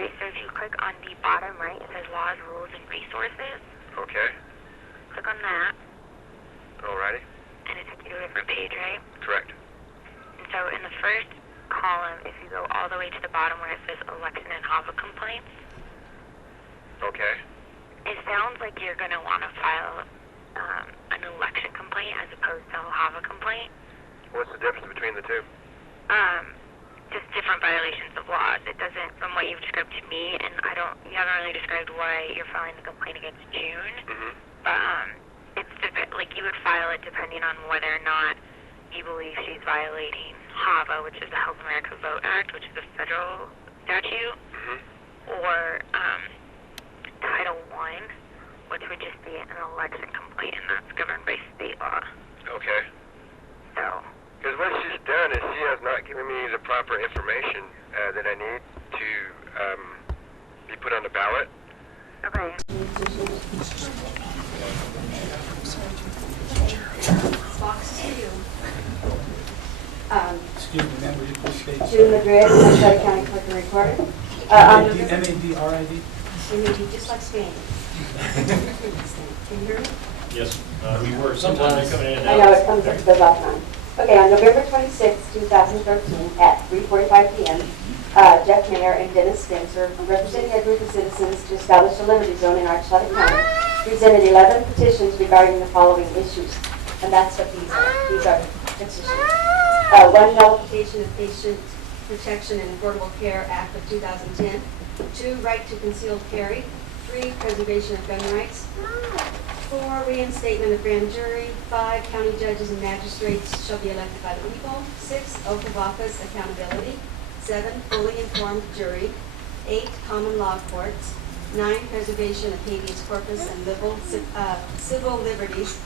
Okay, so if you click on the bottom right, it says Laws, Rules, and Resources. Okay. Click on that. Alrighty. And it takes you to a different page, right? Correct. And so in the first column, if you go all the way to the bottom where it says Election and HAVA Complaints, Okay. it sounds like you're going to want to file an election complaint as opposed to a HAVA complaint. What's the difference between the two? Just different violations of laws. It doesn't, from what you've described to me, and you haven't really described why you're filing the complaint against June, but it's like you would file it depending on whether or not you believe she's violating HAVA, which is the Help America Vote Act, which is a federal statute, or Title I, which would just be an election complaint, and that's governed by state law. Okay. So. Because what she's done is she has not given me the proper information that I need to be put on the ballot. Okay. Box 2. Excuse me, ma'am, would you please state? June Madrid, Archuleta County Clerk and Recorder. M-A-D-R-I-D? M-A-D, just like Spain. Can you hear me? Yes, we were. Sometimes they're coming in and I out. know, it comes up to the left time. Okay, on November 26, 2013, at 3:45 p.m., Jeff Mayer and Dennis Spencer, representing a group of citizens to establish a liberty zone in Archuleta County, presented 11 petitions regarding the following issues. And that's what these are. These are petitions. 1, nullification of Patient Protection and Affordable Care Act of 2010. 2, right to concealed carry. 3, preservation of gun rights. 4, reinstatement of grand jury. 5, county judges and magistrates shall be elected by the people. 6, oath of office accountability. 7, fully informed jury. 8, common law courts. 9, preservation of habeas corpus and civil liberties.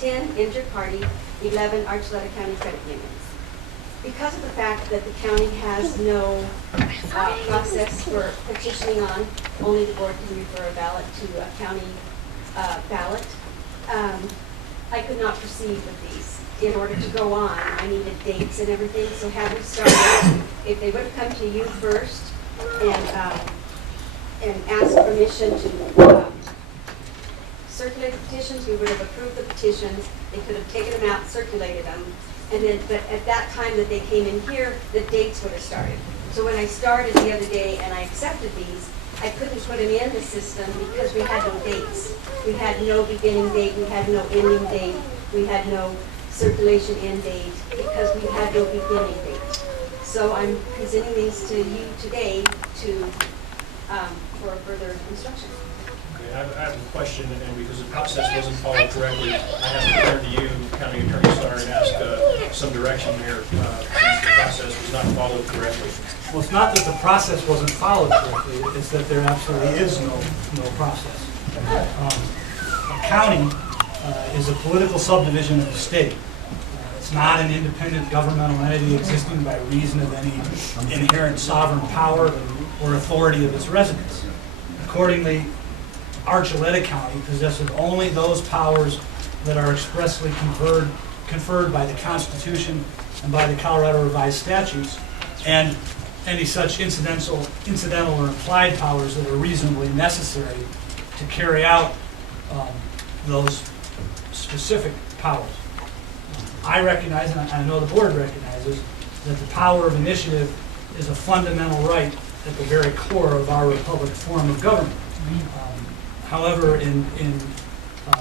10, injured party. 11, Archuleta County Credit Union. Because of the fact that the county has no process for petitioning on, only the board can refer a ballot to a county ballot, I could not proceed with these. In order to go on, I needed dates and everything, so had we started, if they would have come to you first and asked permission to circulate the petitions, we would have approved the petitions. They could have taken them out, circulated them, and then, but at that time that they came in here, the dates would have started. So when I started the other day and I accepted these, I couldn't put them in the system because we had no dates. We had no beginning date, we had no ending date, we had no circulation end date because we had no beginning date. So I'm presenting these to you today to for further instruction. Okay, I have a question, and because the process wasn't followed correctly, I have to turn to you, County Attorney Starr, and ask some direction here since the process was not followed correctly. Well, it's not that the process wasn't followed correctly, it's that there absolutely is no process. A county is a political subdivision of the state. It's not an independent governmental entity existing by reason of any inherent sovereign power or authority of its residents. Accordingly, Archuleta County possesses only those powers that are expressly conferred by the Constitution and by the Colorado Revised Statutes, and any such incidental or implied powers that are reasonably necessary to carry out those specific powers. I recognize, and I know the board recognizes, that the power of initiative is a fundamental right at the very core of our republic form of government. However, in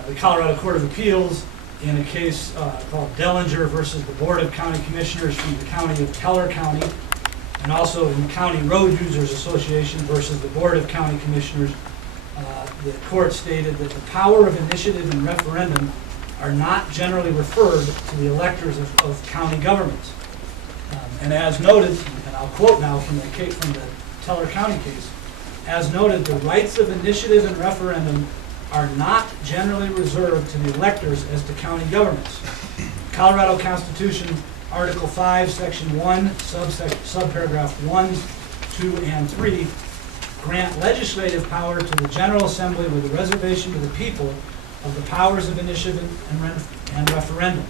the Colorado Court of Appeals, in a case called Dellinger versus the Board of County Commissioners from the County of Teller County, and also in the County Road Users Association versus the Board of County Commissioners, the court stated that the power of initiative and referendum are not generally referred to the electors of county governments. And as noted, and I'll quote now from the Teller County case, as noted, the rights of initiative and referendum are not generally reserved to the electors as to county governments. Colorado Constitution, Article 5, Section 1, subparagraph 1, 2, and 3 grant legislative power to the General Assembly with a reservation to the people of the powers of initiative and referendum.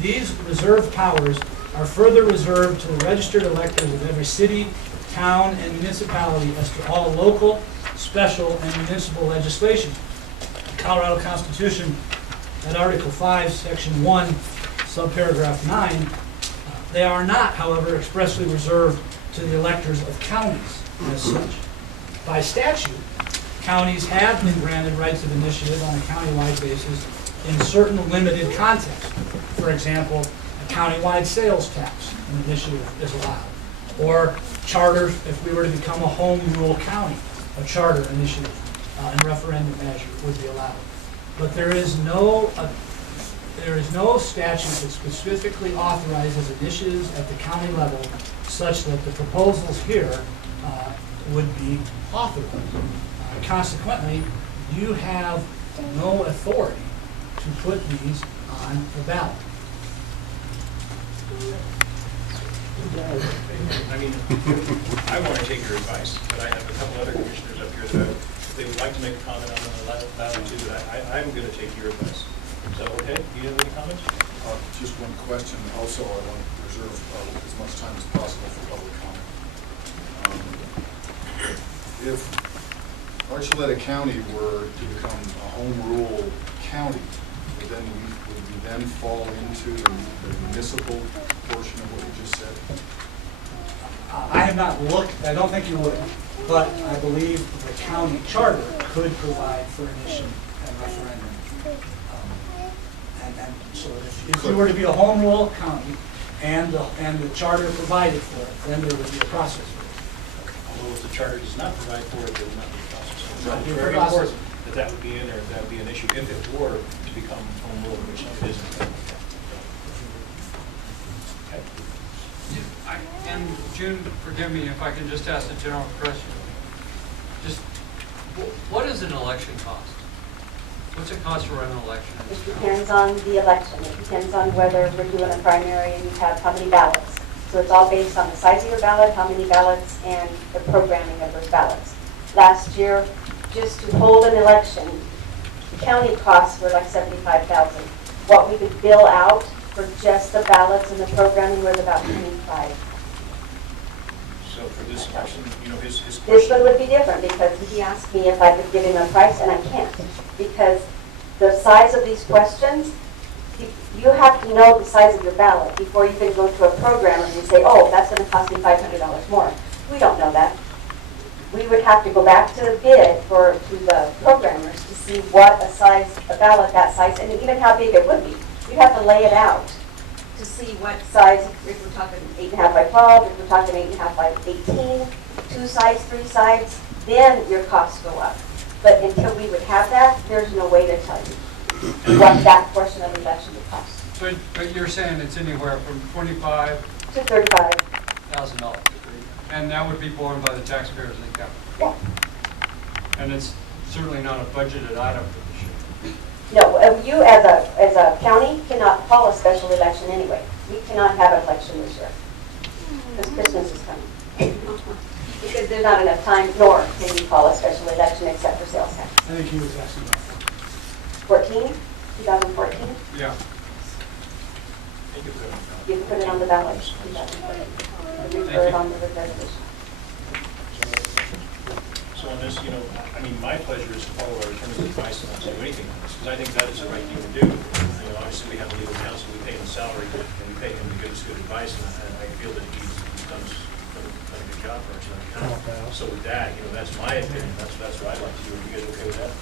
These reserved powers are further reserved to the registered electors of every city, town and municipality as to all local, special, and municipal legislation. The Colorado Constitution, at Article 5, Section 1, subparagraph 9, they are not, however, expressly reserved to the electors of counties as such. By statute, counties have been granted rights of initiative on a countywide basis in certain limited contexts. For example, a countywide sales tax, an initiative is allowed. Or charters, if we were to become a home rule county, a charter initiative and referendum measure would be allowed. But there is no statute that specifically authorizes initiatives at the county level such that the proposals here would be authorized. Consequently, you have no authority to put these on the ballot. I mean, I want to take your advice, but I have a couple other commissioners up here that if they would like to make a comment on the ballot too, but I'm going to take your advice. So, okay, do you have any comments? Just one question. Also, I want to reserve as much time as possible for public comment. If Archuleta County were to become a home rule county, would we then fall into the municipal portion of what you just said? I have not looked, I don't think you would, but I believe the county charter could provide for initiative and referendum. And so if you were to be a home rule county and the charter provided for it, then there would be a process for it. Although if the charter does not provide for it, there would not be a process. So Not it's be a very process. important that that would be in there, if that would be an issue, if it were to become home rule, which it isn't. Okay. And June, forgive me if I can just ask a general question. Just, what does an election cost? What's it cost to run an election? It depends on the election. It depends on whether we're doing a primary and you have how many ballots. So it's all based on the size of your ballot, how many ballots, and the programming of those ballots. Last year, just to hold an election, county costs were like $75,000. What we could bill out for just the ballots and the programming was about $25,000. So for this person, you know, his This question. one would be different because he asked me if I could give him a price, and I can't. Because the size of these questions, you have to know the size of your ballot before you can go to a programmer and say, oh, that's going to cost me $500 more. We don't know that. We would have to go back to the bid to the programmers to see what a ballot that size, and even how big it would be. You'd have to lay it out to see what size, if we're talking 8.5 by 12, if we're talking 8.5 by 18, 2 sides, 3 sides, then your costs go up. But until we would have that, there's no way to tell you what that portion of the election would cost. But you're saying it's anywhere from $25,000 To $35,000. and that would be borne by the taxpayers of the county. Yeah. And it's certainly not a budgeted item for this year. No, you as a county cannot call a special election anyway. We cannot have an election this year because Christmas is coming. Because there's not enough time, nor can you call a special election except for sales tax. I think he was asking about 2014? Yeah. Thank you for that. You can put it on the ballot, 2014. Refer it on the resolution. So on this, you know, I mean, my pleasure is to follow our attorney's advice and not do anything on this, because I think that is the right thing to do. You know, obviously, we have a legal counsel, we pay him a salary, and we pay him to give us good advice, and I feel that he's done a good job for us. So with that, you know, that's my opinion, that's what I'd like to do. Are you guys okay with that?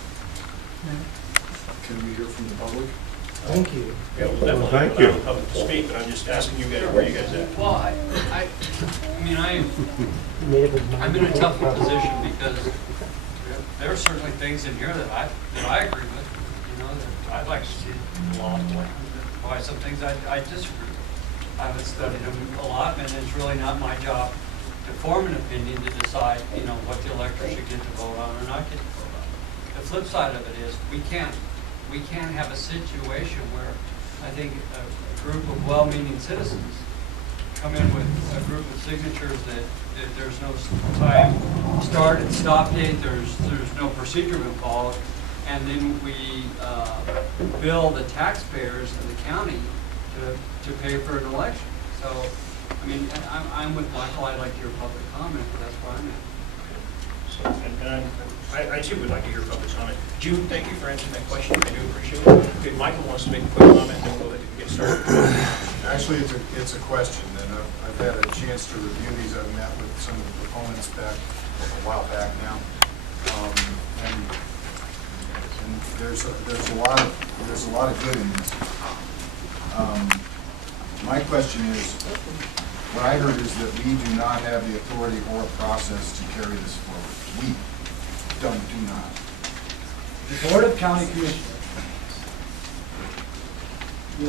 Can we hear from the public? Thank you. Yeah, we'll definitely allow the public to speak, but I'm just asking you guys, where you guys at? Well, I'm in a tough position because there are certainly things in here that I agree with, you know, that I'd like to see the law more. Why some things I disagree with. I haven't studied them a lot, and it's really not my job to form an opinion to decide, you know, what the electors should get to vote on or not get to vote on. The flip side of it is we can't have a situation where I think a group of well-meaning citizens come in with a group of signatures that there's no time start and stop date, there's no procedure involved, and then we bill the taxpayers of the county to pay for an election. So I mean, I'm with Michael, I'd like to hear public comment, but that's where I'm at. So, and I too would like to hear public comment. June, thank you for answering that question. I do appreciate it. Okay, Michael wants to make a quick comment, then we'll get started. Actually, it's a question, and I've had a chance to review these. I've met with some of the proponents back a while back now, and there's a lot of good in this. My question is, what I heard is that we do not have the authority or process to carry this forward. We do not. The Board of County Commissioners,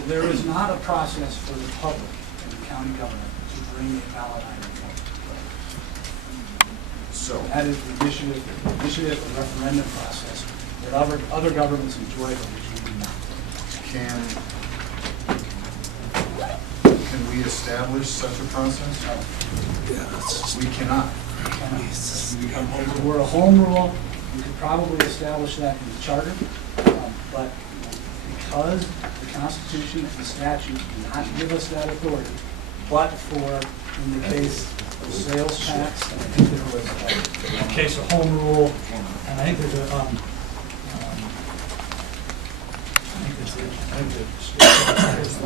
there is not a process for the public in the county government to bring a ballot item forward. So, That is the initiative or referendum process that other governments enjoy, but we do not. can we establish such a process? We cannot. We're a home rule. We could probably establish that in the charter, but because the Constitution and the statute do not give us that authority, but for, in the case of sales tax, and I think there was a case of home rule, and I think there's a,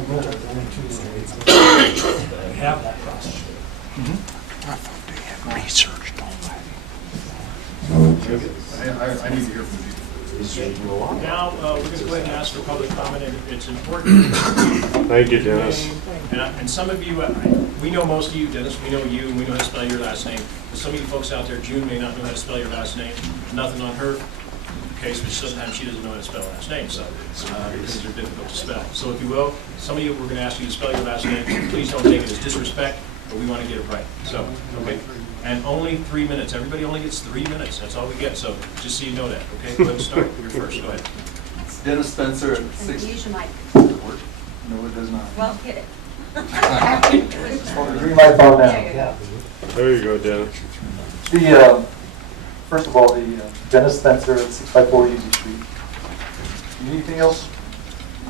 we have that process. Research, don't I need to hear from you. Now, we're going to go ahead and ask for public comment, and it's important. Thank you, Dennis. And some of you, we know most of you, Dennis, we know you, and we know how to spell your last name. But some of you folks out there, June may not know how to spell your last name. Nothing on her case, but sometimes she doesn't know how to spell her last name, so because they're difficult to spell. So if you will, some of you, we're going to ask you to spell your last name. Please don't take it as disrespect, but we want to get it right. So, okay. And only 3 minutes. Everybody only gets 3 minutes. That's all we get. So just so you know that, okay? Go ahead and start. You're first. Go ahead. Dennis Spencer at 6. Use your mic. No, it does not. Well, hit it. Green light on now. There you go. There you go, Dennis. The, first of all, the Dennis Spencer at 654 Easy Street. You need anything else?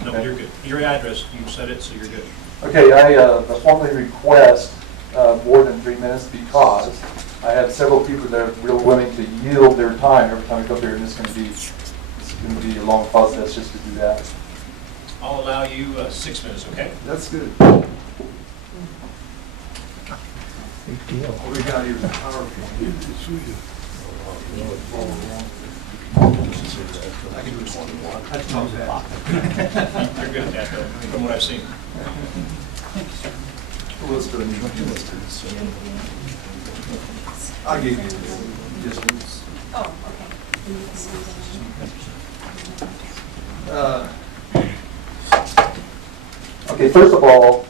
No, Okay. you're good. Your address, you said it, so you're good. Okay, I formally request more than 3 minutes because I have several people that are real willing to yield their time every time I come here, and it's going to be a long process just to do that. I'll allow you 6 minutes, okay? That's good. Big deal. What we got here is a PowerPoint. I can do 21. You're good at that, though, from what I've seen. Let's go to the I gave you this. Oh, okay. Okay, first of all,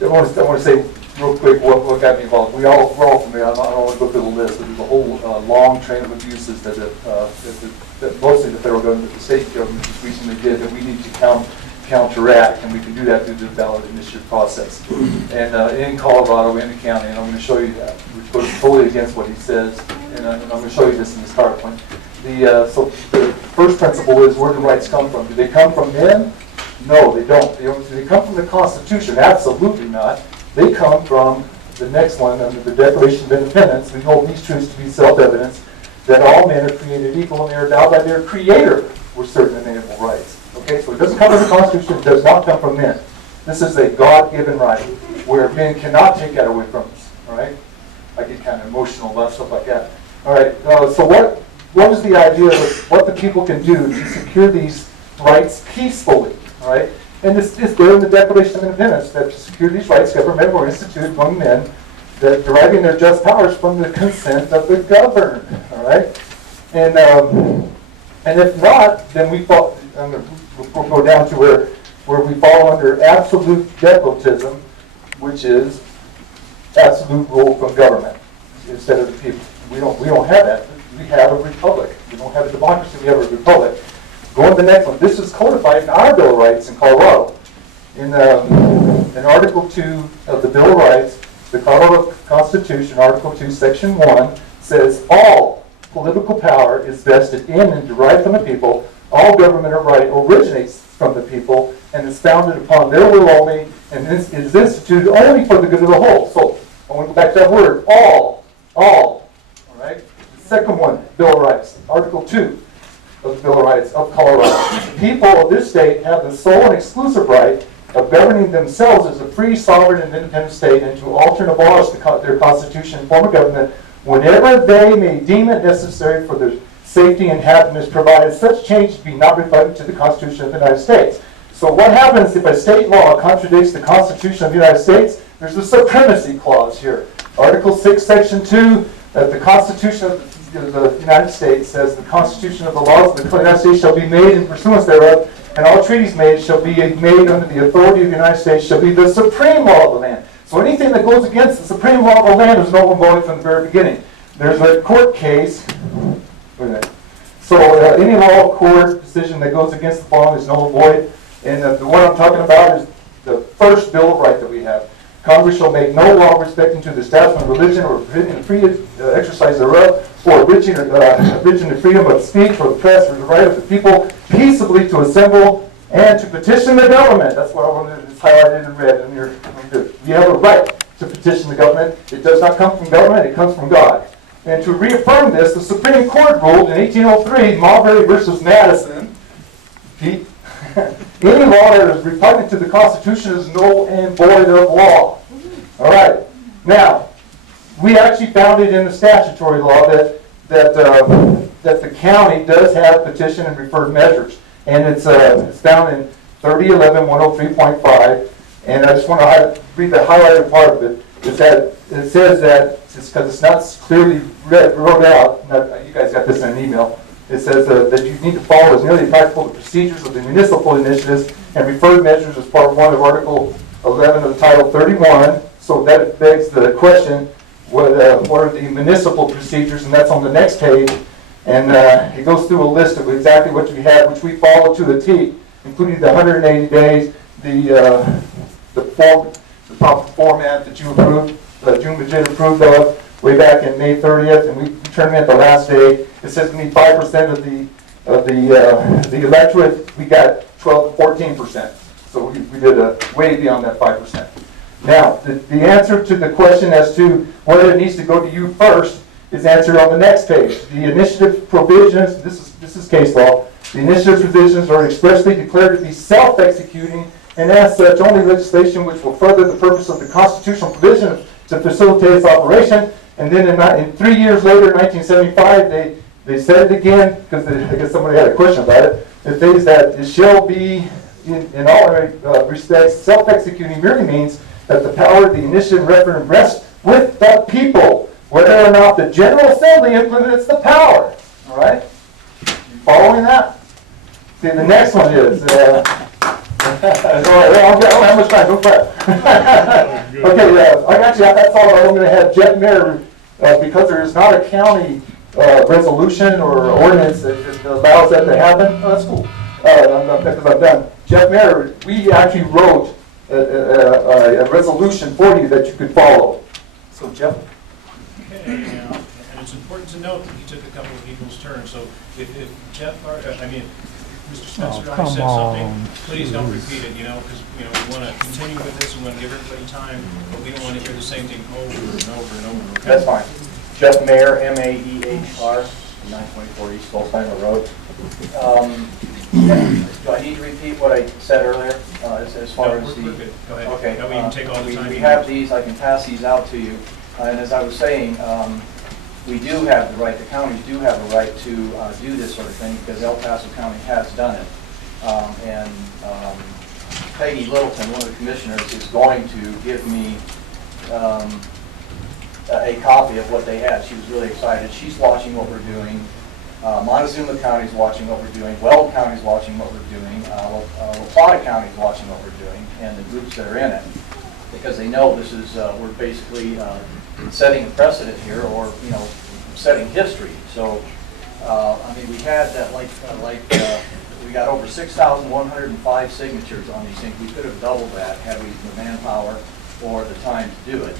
I want to say real quick what got me involved. We're all familiar. I don't want to go through the list, but there's a whole long train of abuses that mostly the federal government, the state government just recently did that we need to counteract, and we can do that through the ballot initiative process. And in Colorado, in the county, and I'm going to show you that, which goes totally against what he says, and I'm going to show you this in this PowerPoint. So the first principle is where do rights come from? Do they come from men? No, they don't. Do they come from the Constitution? Absolutely not. They come from the next one, under the Declaration of Independence. We hold these truths to be self-evident, that all men are created equal and they are endowed by their Creator with certain inalienable rights. Okay, so it doesn't come from the Constitution, it does not come from men. This is a God-given right where men cannot take that away from us. All right? I get kind of emotional about stuff like that. All right, so what is the idea of what the people can do to secure these rights peacefully? All right? And it's there in the Declaration of Independence that to secure these rights, government will institute among men that deriving their just powers from the consent of the governed. All right? And if not, then we fall. We'll go down to where we fall under absolute despotism, which is absolute rule from government instead of the people. We don't have that. We have a republic. We don't have a democracy. We have a republic. Go on to the next one. This is codified in our Bill of Rights in Colorado. In Article 2 of the Bill of Rights, the Colorado Constitution, Article 2, Section 1, says all political power is vested in and derived from the people. All government or right originates from the people and is founded upon their will only and this is instituted only for the good of the whole. So I want to go back to that word, all right? The second one, Bill of Rights, Article 2 of the Bill of Rights of Colorado. The people of this state have the sole and exclusive right of governing themselves as a free, sovereign, and independent state, and to alter and abolish their constitution and form of government whenever they may deem it necessary for their safety and happiness, provided such change be not repugnant to the Constitution of the United States. So what happens if a state law contradicts the Constitution of the United States? There's a supremacy clause here. Article 6, Section 2, that the Constitution of the United States says the Constitution of the laws of the United States shall be made in pursuance thereof, and all treaties made shall be made under the authority of the United States, shall be the supreme law of the land. So anything that goes against the supreme law of the land is null and void from the very beginning. There's a court case. Wait a minute. So any law court decision that goes against the following is null and void. And the one I'm talking about is the first Bill of Rights that we have. Congress shall make no law respecting to the establishment of religion or prohibiting the free exercise thereof, or abridging the freedom of speech or the press, or the right of the people peaceably to assemble and to petition the government. That's what I wanted to highlight in red. And you have a right to petition the government. It does not come from government, it comes from God. And to reaffirm this, the Supreme Court ruled in 1803, Marbury versus Madison, Pete, any law that is repugnant to the Constitution is null and void of law. All right. Now, we actually found it in the statutory law that the county does have petition and referred measures, and it's found in 3011-103.5. And I just want to read the highlighted part of it. Is that it says that, because it's not clearly wrote out. You guys got this in an email. It says that you need to follow as nearly practical the procedures of the municipal initiatives and referred measures as part 1 of Article 11 of the Title 31. So that begs the question, what are the municipal procedures? And that's on the next page. And it goes through a list of exactly what we have, which we follow to the T, including the 180 days, the proper format that you approved, that June Majid approved of way back in May 30th, and we turned them at the last day. It says we need 5% of the electorate. We got 12 to 14%. So we did way beyond that 5%. Now, the answer to the question as to whether it needs to go to you first is answered on the next page. The initiative provisions, this is case law, the initiative provisions are expressly declared to be self-executing, and as such, only legislation which will further the purpose of the constitutional provision to facilitate its operation. And then in 3 years later, in 1975, they said it again, because I guess somebody had a question about it. It says that it shall be, in all respects, self-executing merely means that the power of the initiative referendum rests with the people, whether or not the General Assembly implements the power. All right? You following that? Okay, the next one is, I don't have much time, don't fret. Okay, that's all. I'm going to have Jeff Mayer, because there is not a county resolution or ordinance that allows that to happen. Oh, that's cool. Because I'm done. Jeff Mayer, we actually wrote a resolution for you that you could follow. So, Jeff? Okay, and it's important to note that you took a couple of people's turns. So if Jeff, Mr. Spencer, I said something, please don't repeat it, because, we want to continue with this, we want to give everybody time, but we don't want to hear the same thing over and over and over, okay? That's fine. Jeff Mayer, M-A-E-H-R, 924 East Goldsteiner Road. Do I need to repeat what I said earlier, as far as the... We're good. Go ahead. Okay. No, we can take all the time. We have these, I can pass these out to you. And as I was saying, we do have the right, the counties do have a right to do this sort of thing, because El Paso County has done it. And Peggy Littleton, one of the commissioners, is going to give me a copy of what they had. She was really excited. She's watching what we're doing. Montezuma County's watching what we're doing. Weld County's watching what we're doing. La Plata County's watching what we're doing, and the groups that are in it, because they know this is we're basically setting a precedent here, or setting history. So we had that we got over 6,105 signatures on these things. We could have doubled that had we the manpower or the time to do it.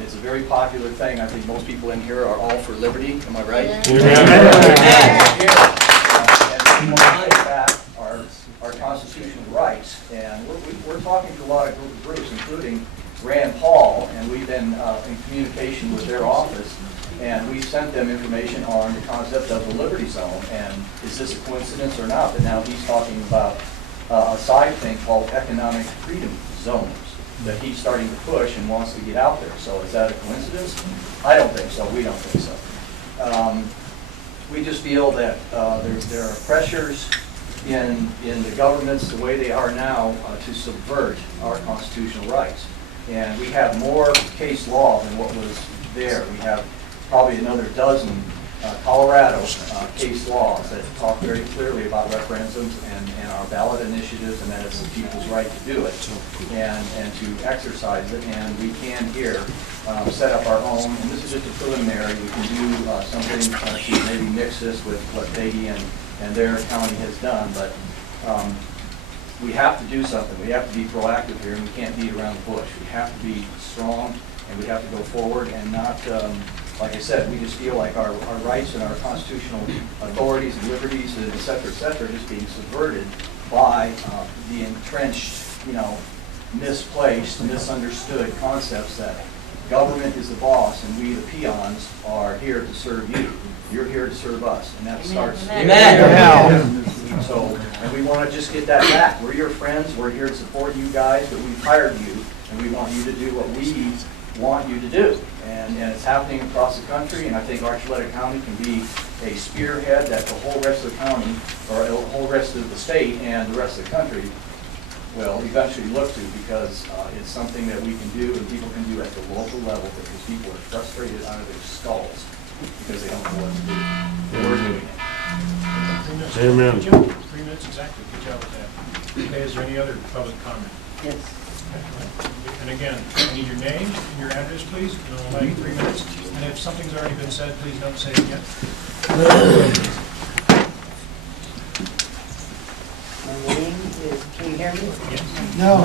It's a very popular thing. I think most people in here are all for liberty. Am I right? And our constitutional rights. And we're talking to a lot of in communication with their office, and we sent them information on the concept of the Liberty Zone, and is this a coincidence or not, that now he's talking about a side thing called economic freedom zones that he's starting to push and wants to get out there. So is that a coincidence? I don't think so. We don't think so. We just feel that there are pressures in the governments the way they are now to subvert our constitutional rights. And we have more case law than what was there. We have probably another dozen Colorado case laws that talk very clearly about referendums and our ballot initiatives, and that it's the people's right to do it and to exercise it. And we can here set up our own, and this is just a preliminary. We can do something to maybe mix this with what Peggy and their county has done, but we have to do something. We have to be proactive here, and we can't beat around the bush. We have to be strong, and we have to go forward and not, like I said, we just feel like our rights and our constitutional authorities and liberties, and et cetera, are just being subverted by the entrenched, misplaced, misunderstood concepts that government is the boss and we, the peons, are here to serve you. You're here to serve us, and that starts here. Amen. So, and we want to just get that back. We're your friends. We're here to support you guys, but we've hired you, and we want you to do what we want you to do. And it's happening across the country, and I think Archuleta County can be a spearhead that the whole rest of the county, or the whole rest of the state and the rest of the country will eventually look to, because it's something that we can do and people can do at the local level, because people are frustrated out of their skulls because they don't know what to do. We're doing it. Amen. 3 minutes exactly. Good job with that. Okay, is there any other public comment? Yes. And again, I need your name and your address, please, and I'll allow you 3 minutes. And if something's already been said, please don't say it again. My name is, can you hear me? Yes. No.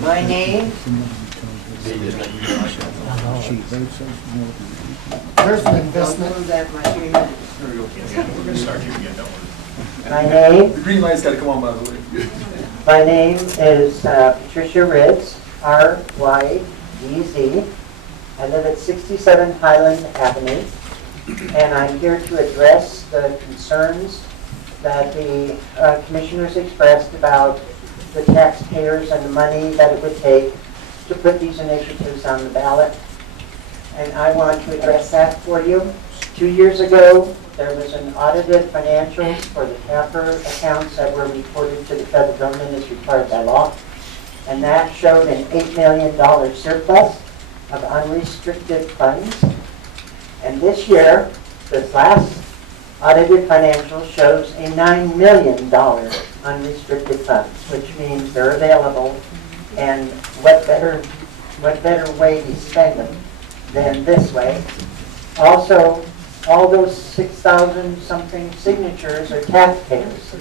My name, There's an investment. I'll move that my 3 minutes. We're going to start you again, don't worry. My name, The green light's gotta come on, by the way. my name is Patricia Ritz, R-Y-D-Z. I live at 67 Highland Avenue, and I'm here to address the concerns that the commissioners expressed about the taxpayers and the money that it would take to put these initiatives on the ballot. And I want to address that for you. 2 years ago, there was an audited financials for the TAPR accounts that were reported to the federal government as required by law. And that showed an $8 million surplus of unrestricted funds. And this year, this last audited financial shows a $9 million unrestricted funds, which means they're available. And what better way to spend them than this way? Also, all those 6,000 something signatures are taxpayers,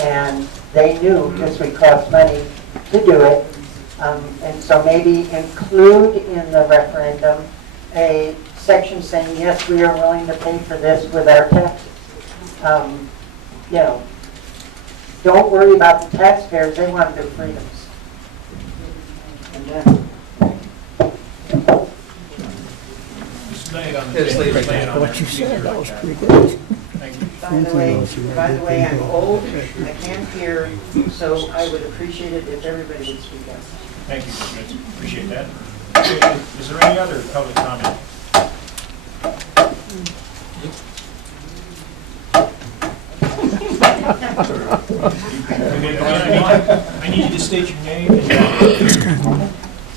and they knew this would cost money to do it. And so maybe include in the referendum a section saying, yes, we are willing to pay for this with our taxes. Don't worry about the taxpayers, they want their freedoms. And then, What you said, that was pretty good. by the way, I'm old, I can't hear, so I would appreciate it if everybody would speak up. Thank you, Ms. Mitz. Appreciate that. Okay, is there any other public comment? I need you to state your name and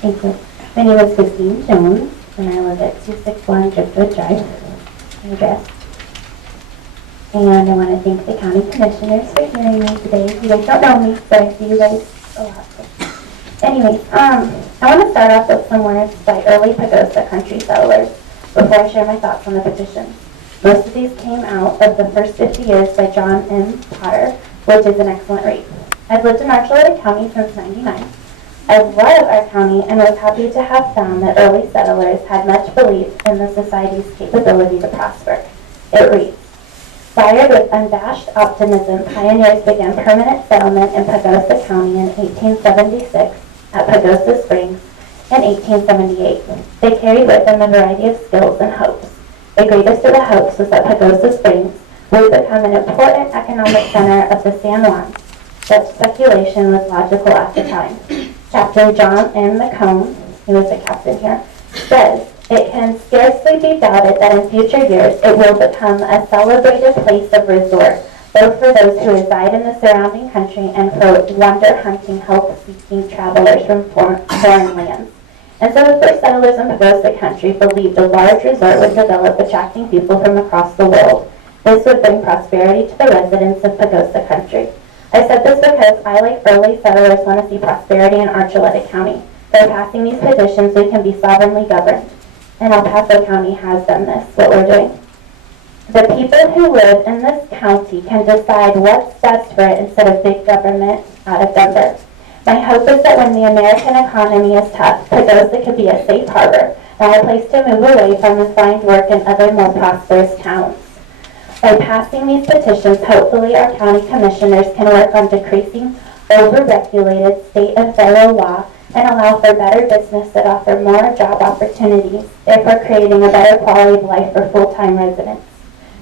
Thank you. My name is Christine Jones, and I live at 261 Driftwood Drive, my address. And I want to thank the county commissioners for hearing me today. You guys don't know me, but I see you guys a lot. Anyways, I want to start off with some words by early Pagosa country settlers before I share my thoughts on the petition. Most of these came out of the first 50 years by John M. Potter, which is an excellent read. I've lived in Archuleta County since '99. I love our county and was happy to have found that early settlers had much belief in the society's capability to prosper. It reads, fired with unabashed optimism, pioneers began permanent settlement in Pagosa County in 1876 at Pagosa Springs in 1878. They carried with them a variety of skills and hopes. The greatest of the hopes was that Pagosa Springs would become an important economic center of the San Juan. Such speculation was logical at the time. Captain John M. McComb, he was the captain here, says, "It can scarcely be doubted that in future years it will become a celebrated place of resort, both for those who reside in the surrounding country and for wonder-hunting, health-seeking travelers from foreign lands." And so the first settlers in Pagosa country believed a large resort would develop, attracting people from across the world. This would bring prosperity to the residents of Pagosa country. I said this because I, like early settlers, want to see prosperity in Archuleta County. By passing these petitions, we can be sovereignly governed. And El Paso County has done this, what we're doing. The people who live in this county can decide what's best for it instead of big government out of Denver. My hope is that when the American economy is tough, Pagosa could be a safe harbor and a place to move away from and find work in other more prosperous towns. By passing these petitions, hopefully our county commissioners can work on decreasing over-regulated state and federal law and allow for better business that offer more job opportunities, therefore creating a better quality of life for full-time residents.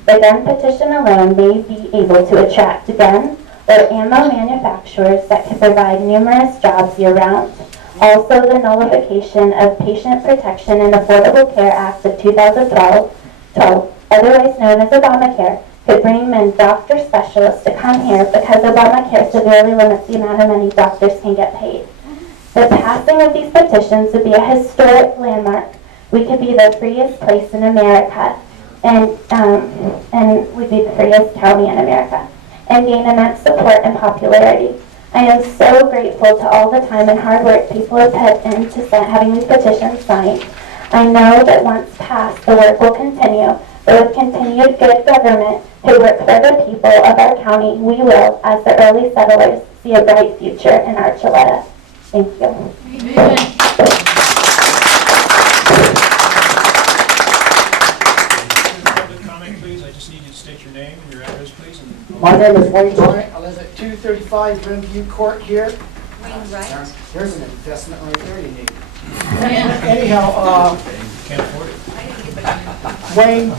The gun petition alone may be able to attract gun or ammo manufacturers that can provide numerous jobs year-round. Also, the nullification of Patient Protection and Affordable Care Act of 2012, otherwise known as Obamacare, could bring in doctor specialists to come here because Obamacare severely limits the amount of money doctors can get paid. The passing of these petitions would be a historic landmark. We could be the freest place in America, and we'd be the freest county in America, and gain immense support and popularity. I am so grateful to all the time and hard work people have put into having these petitions signed. I know that once passed, the work will continue, but with continued good government who work for the people of our county, we will, as the early settlers, see a bright future in Archuleta. Thank you. Public comment, please. I just need you to state your name and your address, please. My name is Wayne Bryant. I live at 235 Greenview Court here. Wayne Wright. There's an investment right there you need. Anyhow, Can't afford it. Wayne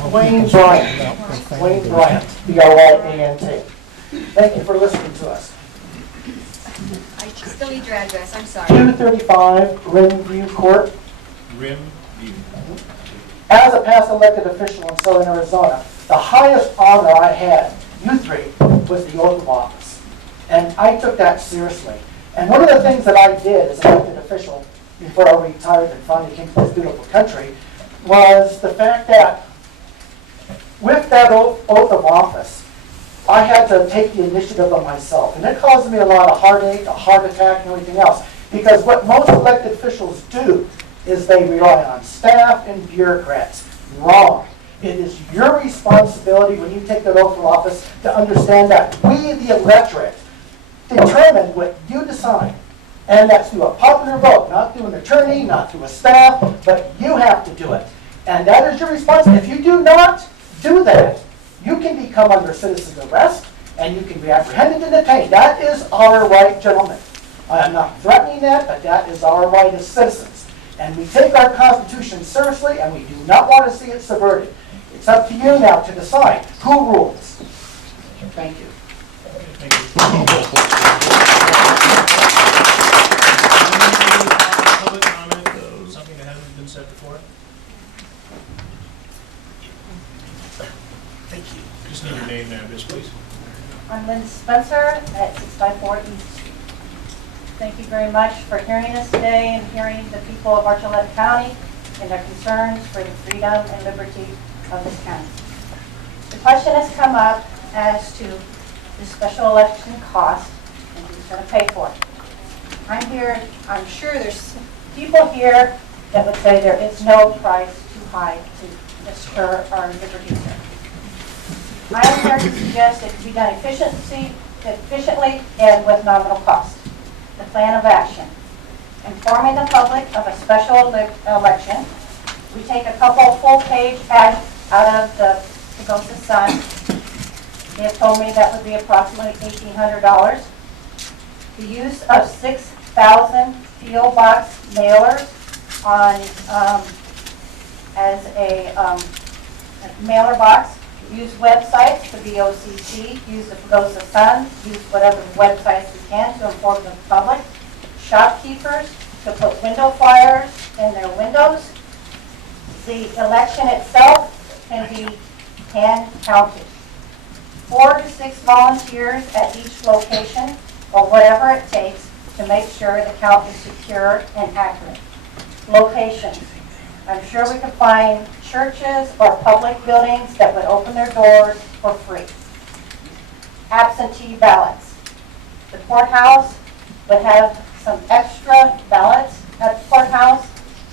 Bryant. Wayne Bryant, B-R-Y-A-N-T. Thank you for listening to us. I still need your address, I'm sorry. 235 Greenview Court. Rim View. As a past elected official in Southern Arizona, the highest honor I had, you three, was the oath of office. And I took that seriously. And one of the things that I did as an elected official before I retired and finally came to this beautiful country was the fact that with that oath of office, I had to take the initiative on myself. And it caused me a lot of heartache, a heart attack, and everything else. Because what most elected officials do is they rely on staff and bureaucrats. Wrong. It is your responsibility when you take that oath of office to understand that we, the electorate, determine what you decide. And that's through a popular vote, not through an attorney, not through a staff, but you have to do it. And that is your responsibility. If you do not do that, you can become under citizen arrest, and you can be apprehended and detained. That is our right, gentlemen. I am not threatening that, but that is our right as citizens. And we take our Constitution seriously, and we do not want to see it subverted. It's up to you now to decide who rules. Thank you. Thank you. Public comment, something that hasn't been said before? Thank you. Just need your name and address, please. I'm Lynn Spencer at 654 East Street. Thank you very much for hearing us today and hearing the people of Archuleta County and their concerns for the freedom and liberty of this county. The question has come up as to the special election cost and who's going to pay for it. I'm sure there's people here that would say there is no price too high to assure our liberties here. I am here to suggest it can be done efficiently and with nominal cost. The plan of action. Informing the public of a special election. We take a couple full-page ads out of the Pagosa Sun. They have told me that would be approximately $1,800. The use of 6,000 P.O. Box mailers on, as a mailer box. Use websites, the VOCC, use the Pagosa Sun, use whatever websites we can to inform the public. Shopkeepers to put window flyers in their windows. The election itself can be hand counted. 4 to 6 volunteers at each location, or whatever it takes to make sure the count is secure and accurate. Location. I'm sure we could find churches or public buildings that would open their doors for free. Absentee ballots. The courthouse would have some extra ballots at the courthouse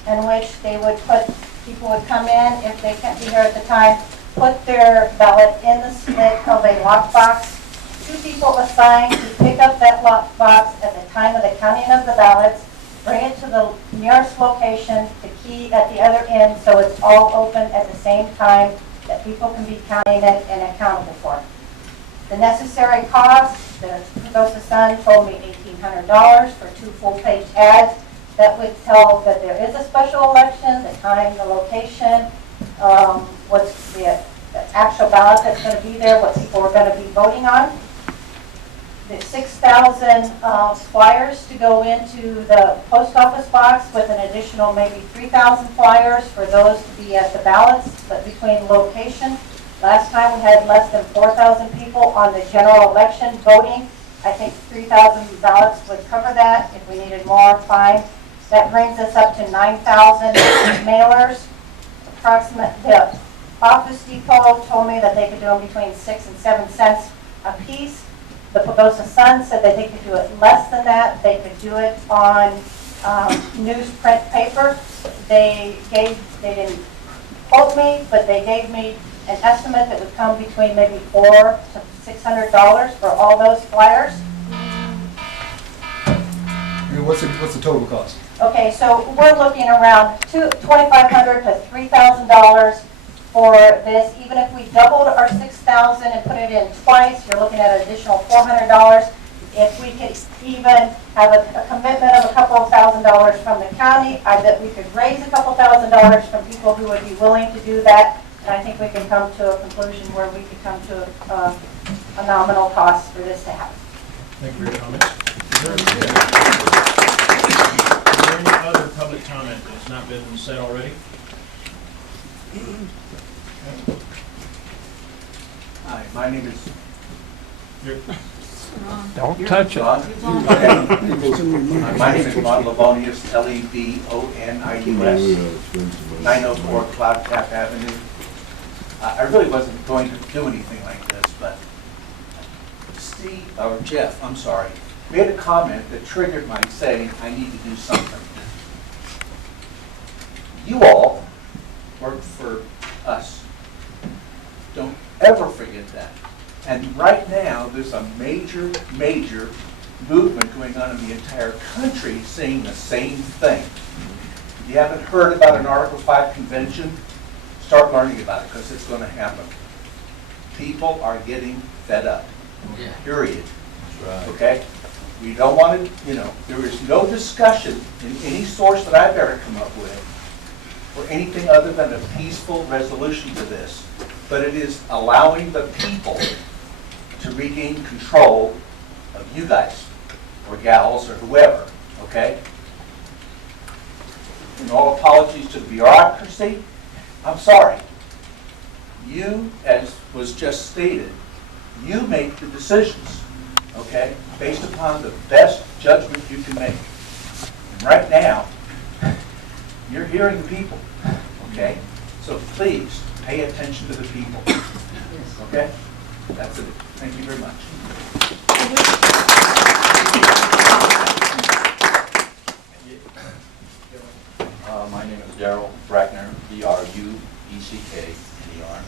in which they would put, people would come in, if they can't be here at the time, put their ballot in the slit of a lockbox. 2 people assigned to pick up that lockbox at the time of the counting of the ballots, bring it to the nearest location, the key at the other end, so it's all open at the same time, that people can be counting it and accountable for it. The necessary costs, the Pagosa Sun told me $1,800 for 2 full-page ads that would tell that there is a special election, the time, the location, what's the actual ballot that's going to be there, what people are going to be voting on. The 6,000 flyers to go into the post office box, with an additional maybe 3,000 flyers for those to be at the ballots, but between location. Last time we had less than 4,000 people on the general election voting. I think 3,000 ballots would cover that. If we needed more, fine. That brings us up to 9,000 mailers. The Office Depot told me that they could do them between 6 and 7 cents a piece. The Pagosa Sun said that they could do it less than that. They could do it on newsprint paper. They didn't quote me, but they gave me an estimate that would come between maybe $400 to $600 for all those flyers. What's the total cost? Okay, so we're looking around $2,500 to $3,000 for this. Even if we doubled our 6,000 and put it in twice, you're looking at an additional $400. If we could even have a commitment of a couple of $1,000s from the county, I bet we could raise a couple $1,000s from people who would be willing to do that. And I think we can come to a conclusion where we could come to a nominal cost for this to happen. Thank you for your comments. Is there any other public comment that's not been said already? Hi, my name is... Don't touch it. My name is Ron Livonius, Lebonius, 904 Cloud Cap Avenue. I really wasn't going to do anything like this, but Jeff, I'm sorry, made a comment that triggered my saying I need to do something. You all work for us. Don't ever forget that. And right now, there's a major, major movement going on in the entire country saying the same thing. If you haven't heard about an Article 5 convention, start learning about it, because it's going to happen. People are getting fed up. Yeah. Period. Okay? We don't want to, there is no discussion in any source that I've ever come up with for anything other than a peaceful resolution to this. But it is allowing the people to regain control of you guys, or gals, or whoever, okay? And all apologies to the bureaucracy, I'm sorry. You, as was just stated, you make the decisions, okay, based upon the best judgment you can make. And right now, you're hearing the people, okay? So please, pay attention to the people, okay? That's it. Thank you very much. My name is Daryl Brackner, B-R-U-E-C-K-N-E-R,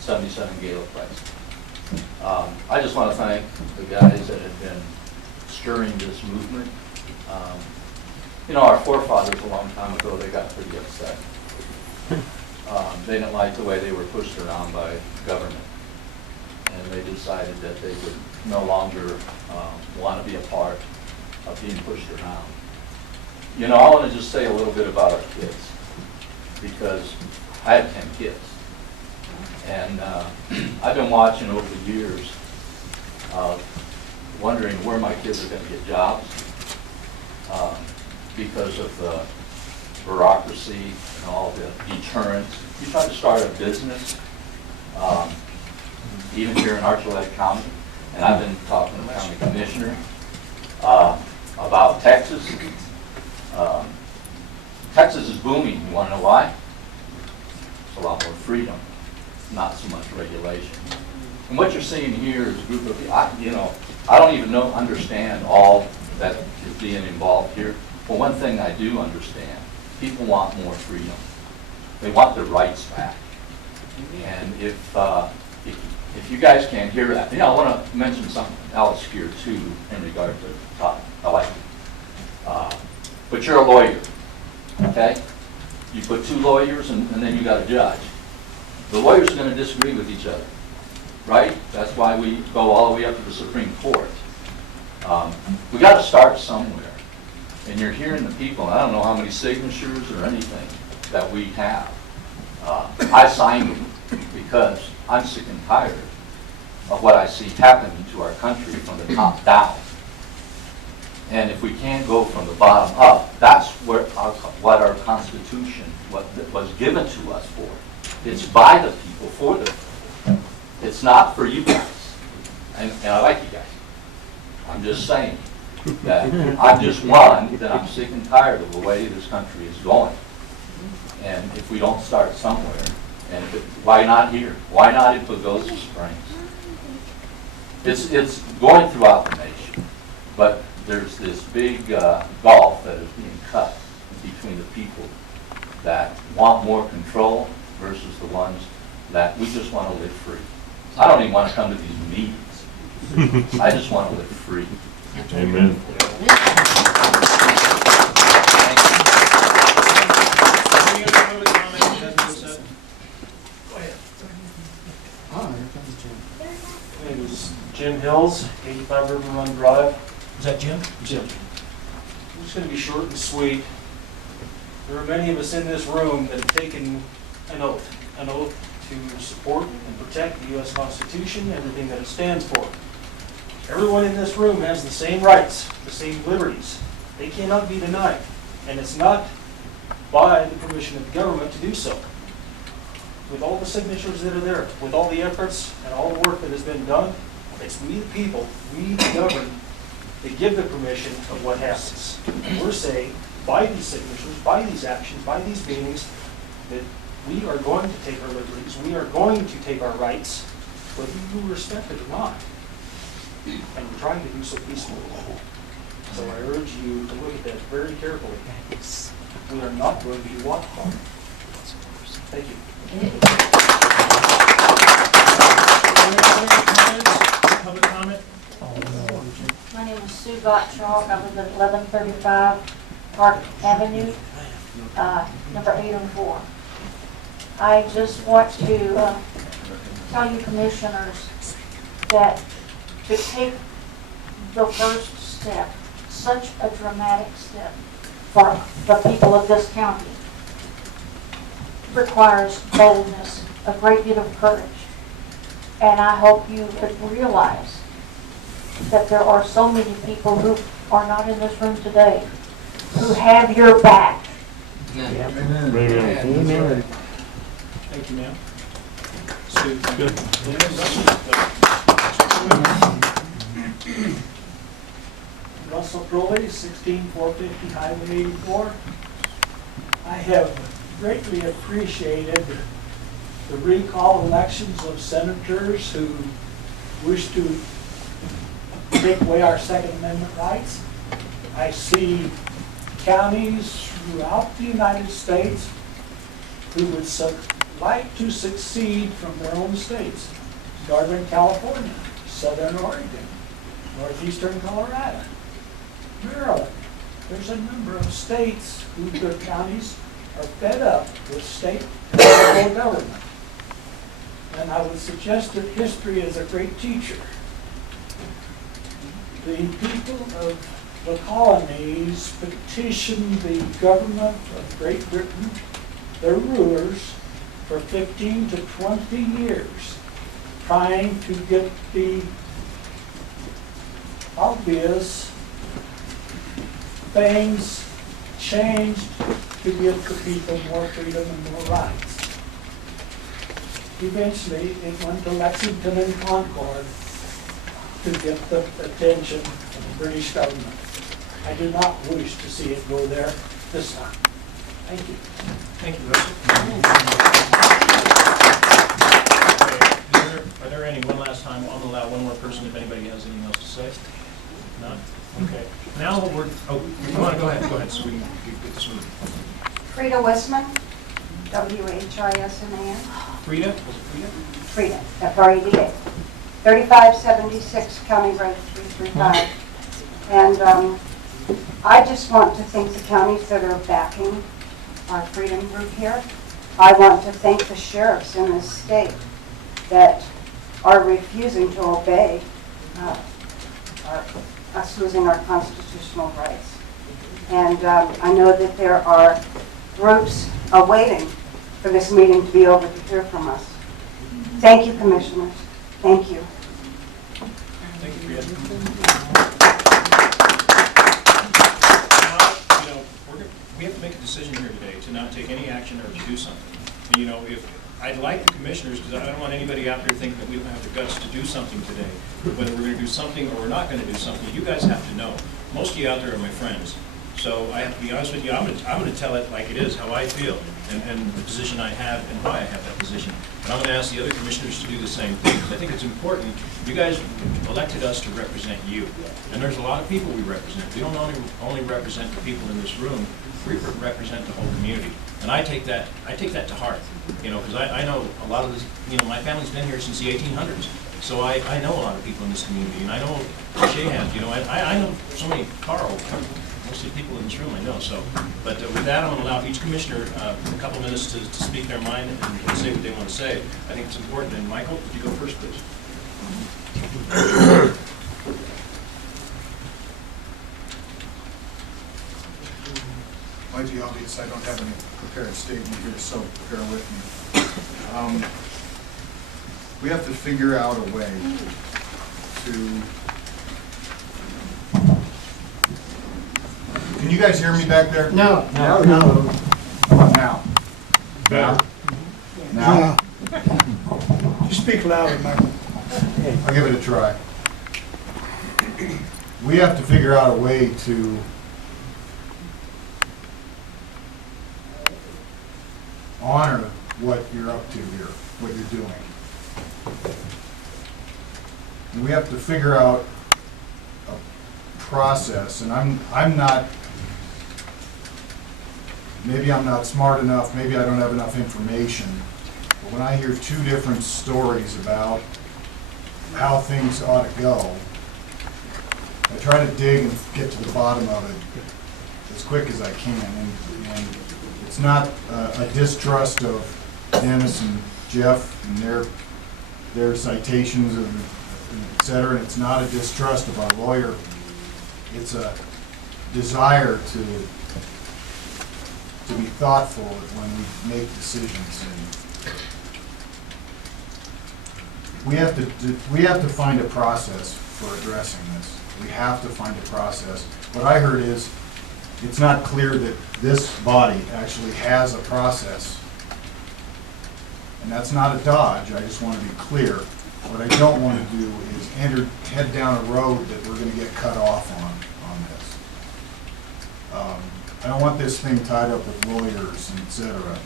77 Gala Place. I just want to thank the guys that have been stirring this movement. Our forefathers a long time ago, they got pretty upset. They didn't like the way they were pushed around by government. And they decided that they would no longer want to be a part of being pushed around. You know, I want to just say a little bit about our kids, because I have 10 kids. And I've been watching over the years, wondering where my kids are going to get jobs because of the bureaucracy and all the deterrents. You try to start a business, even here in Archuleta County, and I've been talking to the county commissioner about Texas. Texas is booming. You want to know why? It's a lot more freedom, not so much regulation. And what you're seeing here is a group of people, I don't even understand all that is being involved here. But one thing I do understand, people want more freedom. They want their rights back. And if you guys can't hear that, I want to mention something else here too in regard to election. But you're a lawyer, okay? You put 2 lawyers and then you got a judge. The lawyers are going to disagree with each other, right? That's why we go all the way up to the Supreme Court. We got to start somewhere. And you're hearing the people, and I don't know how many signatures or anything that we have. I signed them because I'm sick and tired of what I see happening to our country from the top down. And if we can't go from the bottom up, that's what our Constitution was given to us for. It's by the people, for the people. It's not for you guys. And I like you guys. I'm just saying that I'm just one, that I'm sick and tired of the way this country is going. And if we don't start somewhere, and why not here? Why not in Pagosa Springs? It's going throughout the nation, but there's this big gulf that is being cut between the people that want more control versus the ones that we just want to live free. I don't even want to come to these meetings. I just want to live free. Amen. Any other public comment that hasn't been said? Go ahead. My name is Jim Hills, 85 River Run Drive. Is that Jim? Jim. I'm just going to be short and sweet. There are many of us in this room that have taken an oath to support and protect the U.S. Constitution and everything that it stands for. Everyone in this room has the same rights, the same liberties. They cannot be denied, and it's not by the permission of the government to do so. With all the signatures that are there, with all the efforts and all the work that has been done, it's we the people, we the government, that give the permission of what happens. And we're saying, by these signatures, by these actions, by these meetings, that we are going to take our liberties, we are going to take our rights, whether you respect it or not. And we're trying to do so peacefully. So I urge you to look at that very carefully. We are not going to be walked on. Thank you. Public comment? My name is Sue Gottschalk. I live at 1135 Park Avenue, number 804. I just want to tell you commissioners that to take the first step, such a dramatic step for the people of this county, requires boldness, a great deal of courage. And I hope you would realize that there are so many people who are not in this room today who have your back. Amen. Amen. Thank you, ma'am. Sue, good. Russell Crowley, 16450 Highway 84. I have greatly appreciated the recall elections of senators who wish to take away our Second Amendment rights. I see counties throughout the United States who would like to succeed from their own states. Northern California, Southern Oregon, Northeastern Colorado, Maryland. There's a number of states who their counties are fed up with state and local government. And I would suggest that history is a great teacher. The people of the colonies petitioned the government of Great Britain, their rulers, for 15 to 20 years, trying to get the obvious things changed to give the people more freedom and more rights. Eventually, it went to Lexington and Concord to get the attention of the British government. I do not wish to see it go there this time. Thank you. Thank you, Russell. Are there any, one last time, I'm going to allow one more person if anybody has anything else to say? None? Okay. Now we're, you want to go ahead, so we can get this moving. Frida Westman, W-H-I-S-M-A-N. Frida? Was it Frida? Frida, F-R-E-D-A. 3576 County Road 335. And I just want to thank the counties that are backing our freedom group here. I want to thank the sheriffs in this state that are refusing to obey us losing our constitutional rights. And I know that there are groups waiting for this meeting to be over to hear from us. Thank you, Commissioners. Thank you. Thank you, Frida. We have to make a decision here today to not take any action or to do something. And, if I'd like the commissioners, because I don't want anybody out there thinking that we don't have the guts to do something today, whether we're going to do something or we're not going to do something. You guys have to know. Most of you out there are my friends. So I have to be honest with you, I'm going to tell it like it is, how I feel, and the position I have and why I have that position. And I'm going to ask the other commissioners to do the same thing, because I think it's important. You guys elected us to represent you. And there's a lot of people we represent. We don't only represent the people in this room, we represent the whole community. And I take that to heart, because I know a lot of this, my family's been here since the 1800s. So I know a lot of people in this community, and I know Shay has, I know so many, Carl, most of the people in this room I know. So, but with that, I'm going to allow each commissioner a couple of minutes to speak their mind and say what they want to say. I think it's important. And Michael, could you go first, please? Might be obvious, I don't have any prepared statement here, so bear with me. We have to figure out a way to... Can you guys hear me back there? No. How about now? Better. Now? You speak louder, Michael. I'll give it a try. We have to figure out a way to honor what you're up to here, what you're doing. And we have to figure out a process, and I'm not, maybe I'm not smart enough, maybe I don't have enough information, but when I hear two different stories about how things ought to go, I try to dig and get to the bottom of it as quick as I can. And it's not a distrust of Dennis and Jeff and their citations and et cetera. And it's not a distrust of our lawyer. It's a desire to be thoughtful when we make decisions. And we have to find a process for addressing this. We have to find a process. What I heard is it's not clear that this body actually has a process. And that's not a dodge. I just want to be clear. What I don't want to do is head down a road that we're going to get cut off on this. I don't want this thing tied up with lawyers and et cetera.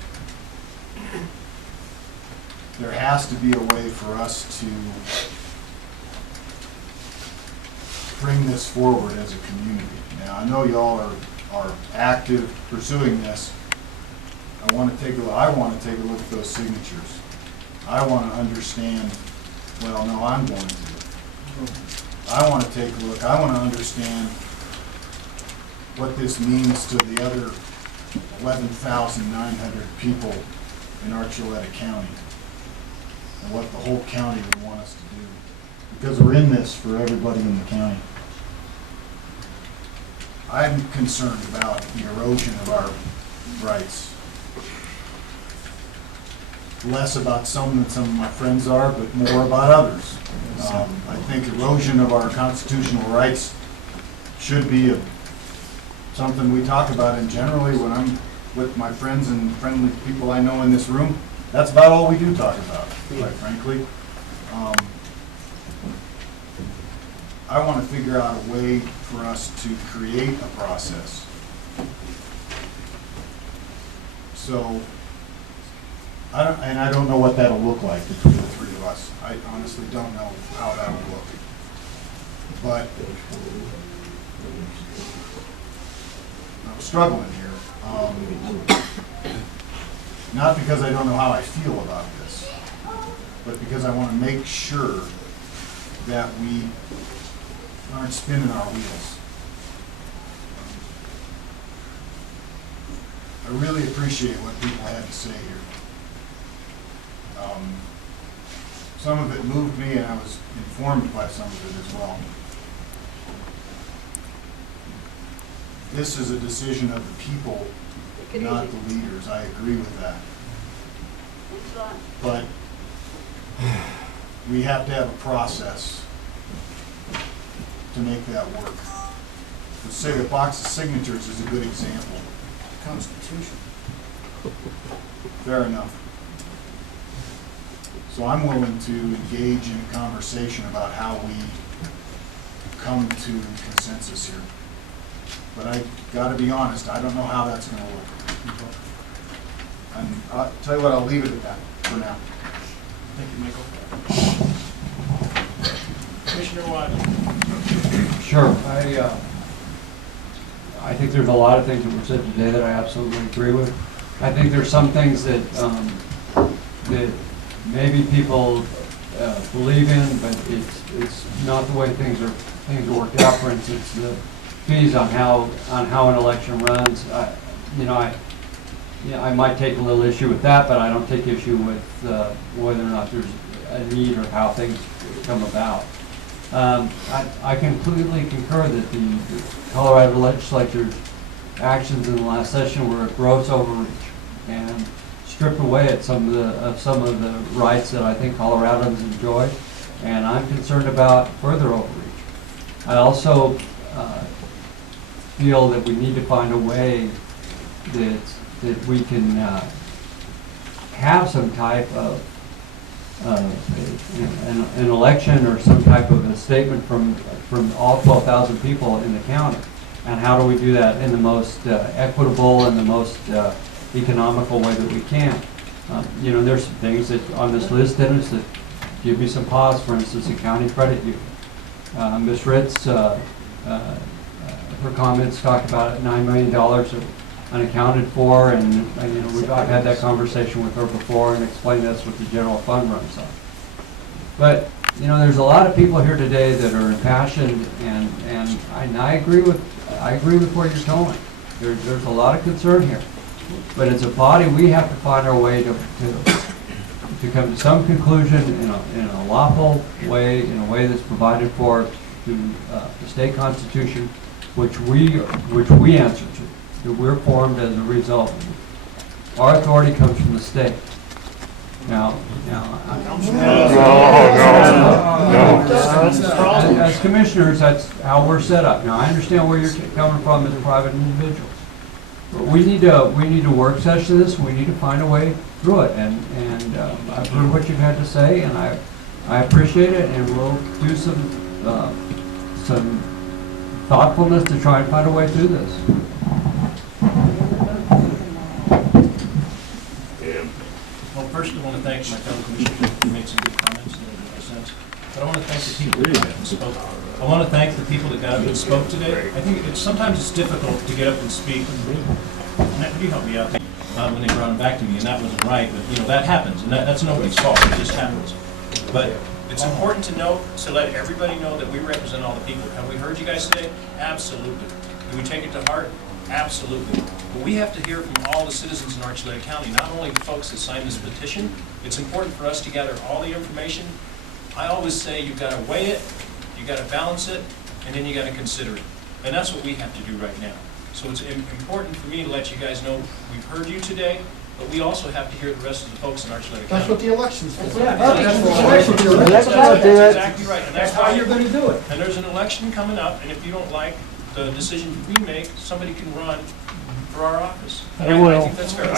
There has to be a way for us to bring this forward as a community. Now, I know y'all are active pursuing this. I want to take a look at those signatures. I want to understand, well, no, I'm going to. I want to take a look. I want to understand what this means to the other 11,900 people in Archuleta County and what the whole county would want us to do. Because we're in this for everybody in the county. I'm concerned about the erosion of our rights. Less about some than some of my friends are, but more about others. I think erosion of our constitutional rights should be something we talk about, and generally when I'm with my friends and friendly people I know in this room, that's about all we do talk about, quite frankly. I want to figure out a way for us to create a process. So, I don't know what that'll look like between the three of us. I honestly don't know how that'll look. But I'm struggling here. Not because I don't know how I feel about this, but because I want to make sure that we aren't spinning our wheels. I really appreciate what people had to say here. Some of it moved me, and I was informed by some of it as well. This is a decision of the people, not the leaders. I agree with that. But we have to have a process to make that work. Let's say the box of signatures is a good example. Constitution. Fair enough. So I'm willing to engage in a conversation about how we come to consensus here. But I gotta be honest, I don't know how that's gonna work. And I'll tell you what, I'll leave it at that for now. Thank you, Michael. Commissioner Watt. Sure. I think there's a lot of things that were said today that I absolutely agree with. I think there's some things that that maybe people believe in, but it's not the way things are worked out. For instance, the fees on how an election runs. I might take a little issue with that, but I don't take issue with whether or not there's a need or how things come about. I completely concur that the Colorado legislature's actions in the last session were a gross overreach and stripped away at some of the rights that I think Coloradans enjoy, and I'm concerned about further overreach. I also feel that we need to find a way that we can have some type of an election or some type of a statement from all 12,000 people in the county. And how do we do that in the most equitable and the most economical way that we can? There's some things that on this list, Dennis, that give me some pause. For instance, the County Credit Union. Ms. Ritz, her comments talked about $9 million unaccounted for, and I've had that conversation with her before and explained that's what the general fund runs on. But there's a lot of people here today that are impassioned, and I agree with what you're telling. There's a lot of concern here, but as a body, we have to find our way to come to some conclusion in a lawful way, in a way that's provided for to the state constitution, which we answer to. That we're formed as a result. Our authority comes from the state. Now, as commissioners, that's how we're set up. Now, I understand where you're coming from as private individuals, but we need to work session this. We need to find a way through it. And I've heard what you've had to say, and I appreciate it. And we'll do some thoughtfulness to try and find a way through this. Well, first I want to thank my fellow commissioners who made some good comments that made sense. But I want to thank the people that got up and spoke. I want to thank the people that got up and spoke today. I think sometimes it's difficult to get up and speak. Matt, you help me out when they brought him back to me, and that wasn't right. But that happens, and that's nobody's fault. It just happens. But it's important to note, to let everybody know that we represent all the people. Have we heard you guys today? Absolutely. Do we take it to heart? Absolutely. But we have to hear from all the citizens in Archuleta County, not only the folks that signed this petition. It's important for us to gather all the information. I always say you've got to weigh it, you've got to balance it, and then you got to consider it. And that's what we have to do right now. So it's important for me to let you guys know we've heard you today, but we also have to hear the rest of the folks in Archuleta County. That's what the election's for. That's exactly right. And That's how you're going to do it. And there's an election coming up, and if you don't like the decision we make, somebody can run for our office. And I think that's fair.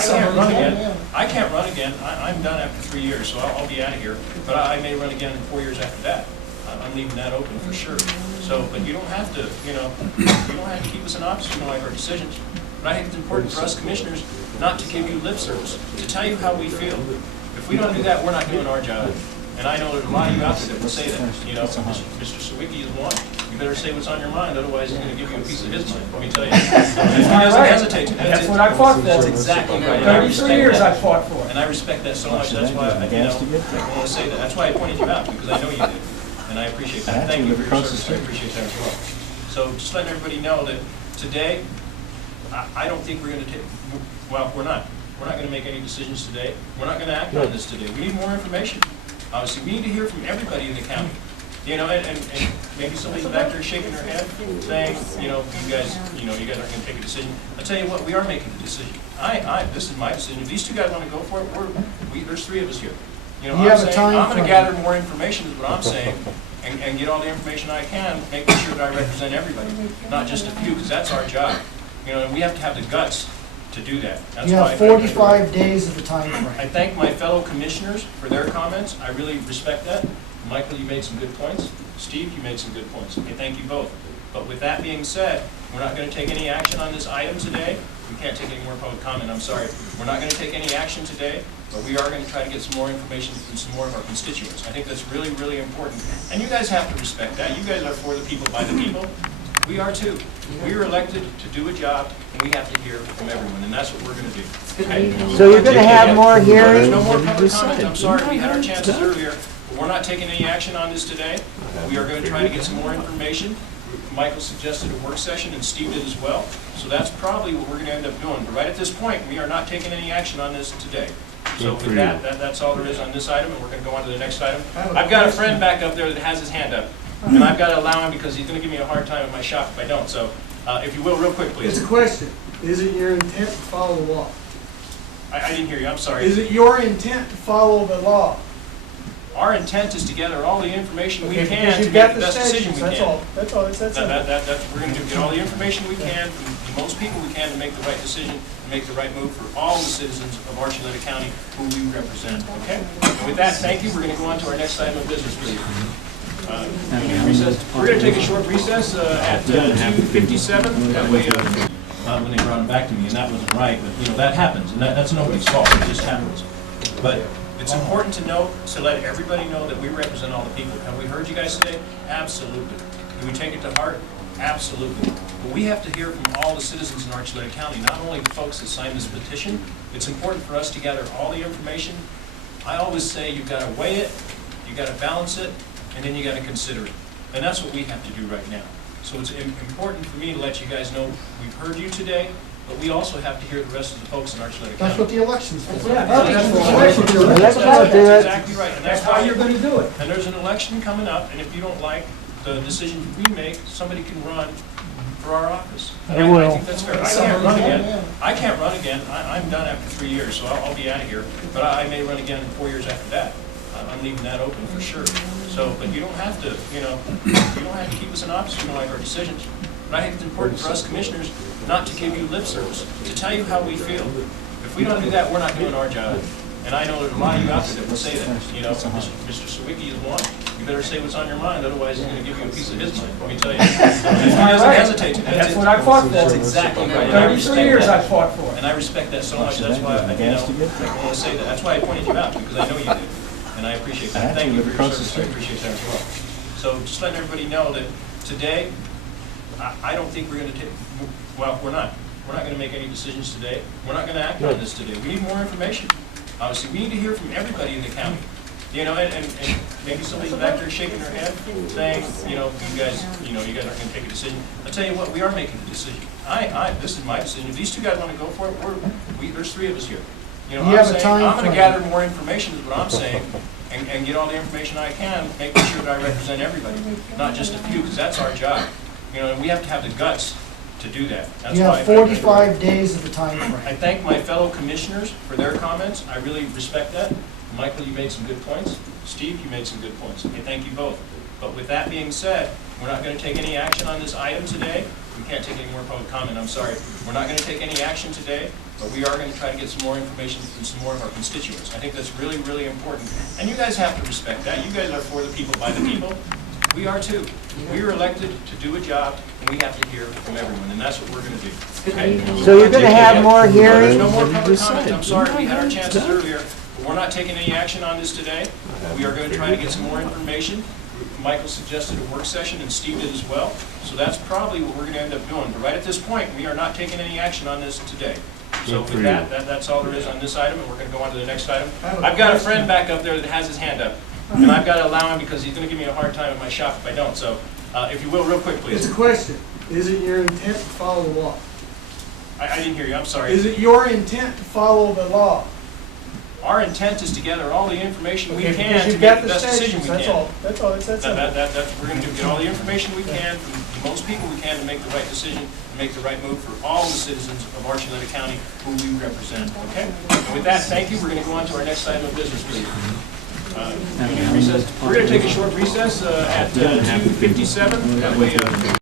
I can't run again. I'm done after 3 years, so I'll be out of here. But I may run again in 4 years after that. I'm leaving that open for sure. So, but you don't have to, you don't have to keep us in office if you don't like our decisions. But I think it's important for us commissioners not to give you lip service, to tell you how we feel. If we don't do that, we're not doing our job. And I know there's a lot of you out there that will say that. Mr. Sawicki is one. You better say what's on your mind, otherwise he's going to give you a piece of his mind. Let me tell you. He doesn't hesitate to. That's what I fought for. That's exactly right. 33 years I fought for it. And I respect that so much. That's why I want to say that. That's why I pointed you out, because I know you did. And I appreciate that. Thank you for your service. I appreciate that as well. So just letting everybody know that today, I don't think we're going to take, well, we're not. We're not going to make any decisions today. We're not going to act on this today. We need more information. Obviously, we need to hear from everybody in the county. And maybe somebody's back there shaking their head, saying, you guys aren't going to take a decision. I'll tell you what, we are making a decision. This is my decision. If these two guys want to go for it, there's 3 of us here. I'm going to gather more information is what I'm saying, and get all the information I can, making sure that I represent everybody, not just a few, because that's our job. And we have to have the guts to do that. That's you why have 45 days of the time frame. I thank my fellow commissioners for their comments. I really respect that. Michael, you made some good points. Steve, you made some good points. Okay, thank you both. But with that being said, we're not going to take any action on this item today. We can't take any more public comment, I'm sorry. We're not going to take any action today, but we are going to try to get some more information from some more of our constituents. I think that's really, really important. And you guys have to respect that. You guys are for the people, by the people. We are too. We are elected to do a job, and we have to hear from everyone, and that's what we're going to do. Okay? So you're going to have more hearings? There's no more public comment. I'm sorry, we had our chances earlier. We're not taking any action on this today. We are going to try to get some more information. Michael suggested a work session, and Steve did as well. So that's probably what we're going to end up doing. But right at this point, we are not taking any action on this today. So with that's all there is on this item, and we're going to go on to the next item. I've got a friend back up there that has his hand up, and I've got to allow him because he's going to give me a hard time in my shop if I don't. So if you will, real quick, please. It's a question. Is it your intent to follow the law? I didn't hear you. I'm sorry. Is it your intent to follow the law? Our intent is to gather all the information we can to you've make got the best decision we can. That's all. That's all. That's That's what we're going to do. Get all the information we can from the most people we can to make the right decision, and make the right move for all the citizens of Archuleta County who we represent. Okay? And with that, thank you. We're going to go on to our next item of business, please. We're going to take a short recess at 2:57. That way, when they brought it back to me, and that wasn't right, but that happens, and that's nobody's fault. It just happens. But it's important to note, to let everybody know that we represent all the people. Have we heard you guys today? Absolutely. Do we take it to heart? Absolutely. But we have to hear from all the citizens in Archuleta County, not only the folks that signed this petition. It's important for us to gather all the information. I always say you've got to weigh it, you've got to balance it, and then you got to consider it. And that's what we have to do right now. So it's important for me to let you guys know we've heard you today, but we also have to hear the rest of the folks in Archuleta County. That's what the election's for. That's exactly right. And that's how you're going to do it. And there's an election coming up, and if you don't like the decision we make, somebody can run for our office. I think that's fair. I can't run again. I'm done after 3 years, so I'll be out of here. But I may run again in 4 years after that. I'm leaving that open for sure. So, but you don't have to, you don't have to keep us in office if you don't like our decisions. But I think it's important for us commissioners not to give you lip service, to tell you how we feel. If we don't do that, we're not doing our job. And I know there's a lot of you out there that will say that. Mr. Sawicki is one. You better say what's on your mind, otherwise he's going to give you a piece of his mind. Let me tell you. He doesn't hesitate to. That's what I fought for. That's exactly right. 33 years I fought for it. And I respect that so much. That's why I want to say that. That's why I pointed you out, because I know you did. And I appreciate that. Thank you for your service. I appreciate that as well. So just letting everybody know that today, I don't think we're going to take, well, we're not. We're not going to make any decisions today. We're not going to act on this today. We need more information. Obviously, we need to hear from everybody in the county. And maybe somebody's back there shaking their head, saying, you guys aren't going to take a decision. I'll tell you what, we are making a decision. This is my decision. If these two guys want to go for it, there's 3 of us here. I'm going to gather more information is what I'm saying, and get all the information I can, making sure that I represent everybody, not just a few, because that's our job. You know, and we have to have the guts to do that. That's You why have 45 days of the time I frame. thank my fellow commissioners for their comments. I really respect that. Michael, you made some good points. Steve, you made some good points. I thank you both. But with that being said, we're not going to take any action on this item today. We can't take any more public comment, I'm sorry. We're not going to take any action today, but we are going to try to get some more information from some more of our constituents. I think that's really, really important. And you guys have to respect that. You guys are for the people, by the people. We are too. We are elected to do a job, and we have to hear from everyone, and that's what we're going to do. Okay? So you're going to have more There's hearings? no more public comment. I'm sorry, we had our chances earlier, but we're not taking any action on this today. We are going to try to get some more information. Michael suggested a work session, and Steve did as well. So that's probably what we're going to end up doing. But right at this point, we are not taking any action on this today. So with that, that's all there is on this item, and we're going to go on to the next item. I've got a friend back up there that has his hand up, and I've got to allow him because he's going to give me a hard time at my shop if I don't. So if you will, real quick, please. It's a question. Is it your intent to follow the law? I didn't hear you. I'm sorry. Is it your intent to follow the law? Our intent is to gather all the information we Okay, can because to you've make got the the best decision we statutes, can. that's all. It's that simple. That's what we're going to do. Get all the information we can from the most people we can to make the right decision, to make the right move for all the citizens of Archuleta County who we represent. Okay? And with that, thank you. We're going to go on to our next item of business, please. Recess. We're going to take a short recess at 2:57. That way,